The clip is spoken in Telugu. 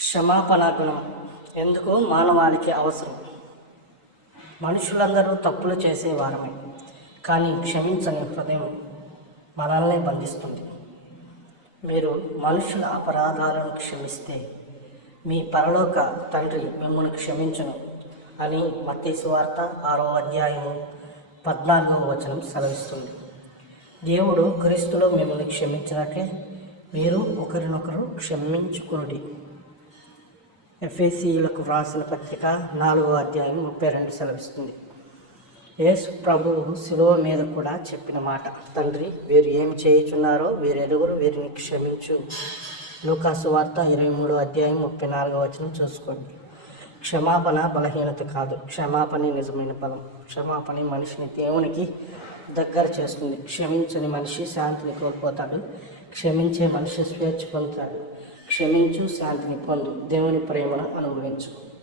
క్షమాపణ గుణం ఎందుకు మానవానికి అవసరం. మనుషులందరూ తప్పులు చేసేవారమే కానీ క్షమించని హృదయం మనల్ని బంధిస్తుంది. మీరు మనుషుల అపరాధాలను క్షమిస్తే మీ పరలోక తండ్రి మిమ్మల్ని క్షమించను అని మత్తయి ఆరో అధ్యాయము పద్నాలుగో వచనం సెలవిస్తుంది. దేవుడు క్రీస్తులో మిమ్మల్ని క్షమించినట్లే మీరు ఒకరినొకరు క్షమించుకునుడి. ఎఫ్ఎసీలకు వ్రాసిన పత్రిక నాలుగో అధ్యాయం ముప్పై రెండు సెలవిస్తుంది. యేసు ప్రభువు శిలువ మీద కూడా చెప్పిన మాట తండ్రి వీరు ఏమి చేయుచున్నారో వీరెరుగురు వీరిని క్షమించు. లూకాసు వార్త ఇరవై మూడో అధ్యాయం ముప్పై నాలుగో వచనం చూసుకోండి. క్షమాపణ బలహీనత కాదు క్షమాపణ నిజమైన బలం. క్షమాపణ మనిషిని దేవునికి దగ్గర చేస్తుంది. క్షమించని మనిషి శాంతిని కోల్పోతాడు క్షమించే మనిషి స్వేచ్ఛ పొందుతాడు. క్షమించు శాంతిని పొందు. దేవుని ప్రేమను అనుభవించు.